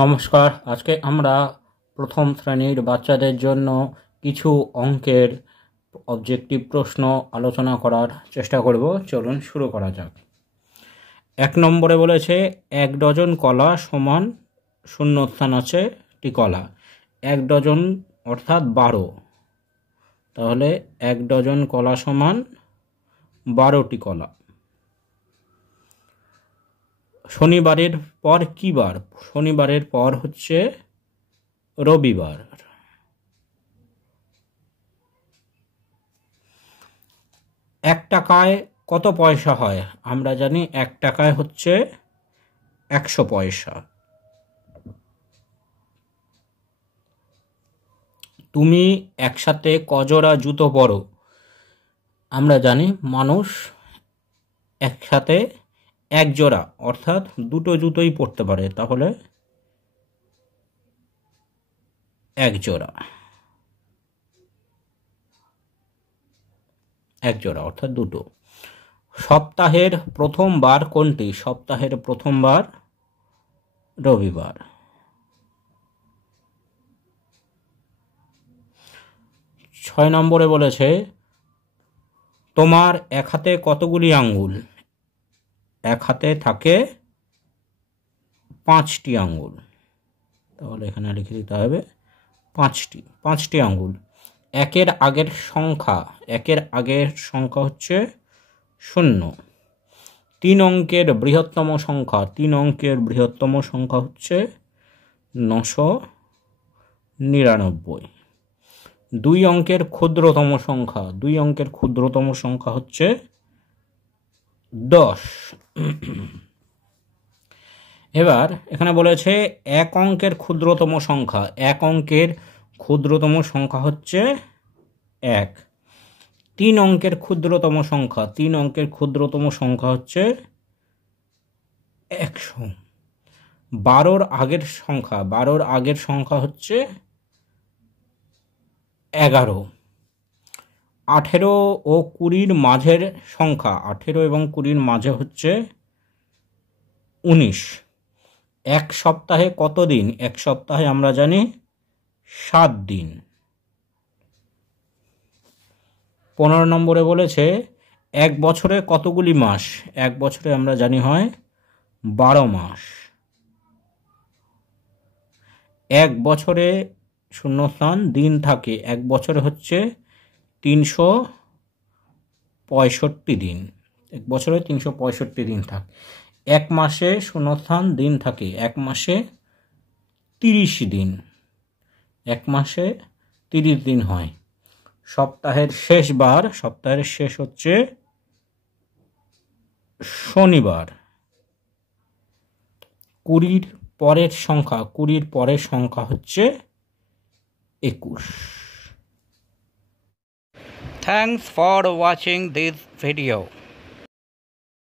নমস্কার। আজকে আমরা প্রথম শ্রেণীর বাচ্চাদের জন্য কিছু অঙ্কের অবজেক্টিভ প্রশ্ন আলোচনা করার চেষ্টা করব। চলুন শুরু করা যাক। 1 নম্বরে বলেছে 1 ডজন কলা সমান শূন্যস্থান আছে টি কলা। 1 ডজন অর্থাৎ 12, তাহলে 1 ডজন কলা সমান 12টি কলা। শনিবারের পর কি বার? শনিবারের পর হচ্ছে রবিবার। এক টাকায় কত পয়সা হয়? আমরা জানি 1 টাকায় হচ্ছে 100 পয়সা। তুমি একসাথে কজোড়া জুতো পরো? আমরা জানি মানুষ একসাথে 1 জোড়া অর্থাৎ 2টো জুতোই পরতে পারে, তাহলে 1 জোড়া। 1 জোড়া অর্থাৎ 2টো। সপ্তাহের প্রথম বার কোনটি? সপ্তাহের প্রথম বার রবিবার। ছয় নম্বরে বলেছে তোমার এক হাতে কতগুলি আঙ্গুল? এক হাতে থাকে 5টি আঙ্গুল, তাহলে এখানে লিখে দিতে হবে 5টি আঙ্গুল। একের আগের সংখ্যা হচ্ছে 0। 3 অঙ্কের বৃহত্তম সংখ্যা হচ্ছে 999। 2 অঙ্কের ক্ষুদ্রতম সংখ্যা হচ্ছে 10। এবার এখানে বলেছে 1 অঙ্কের ক্ষুদ্রতম সংখ্যা হচ্ছে 1। 3 অঙ্কের ক্ষুদ্রতম সংখ্যা হচ্ছে 100। 12র আগের সংখ্যা হচ্ছে 11। 18 ও 20র মাঝের সংখ্যা, 18 এবং 20র মাঝে হচ্ছে 19। 1 সপ্তাহে কত দিন? 1 সপ্তাহে আমরা জানি 7 দিন। 15 নম্বরে বলেছে 1 বছরে কতগুলি মাস? 1 বছরে আমরা জানি হয় 12 মাস। 1 বছরে শূন্যস্থান দিন থাকে, 1 বছরে হচ্ছে 365 দিন। 1 বছরে 365 দিন থাকে। 1 মাসে শূন্যস্থান দিন থাকে, 1 মাসে 30 দিন। 1 মাসে 30 দিন হয়। সপ্তাহের শেষ হচ্ছে শনিবার। 20র পরের সংখ্যা হচ্ছে 21। Thanks for watching this video.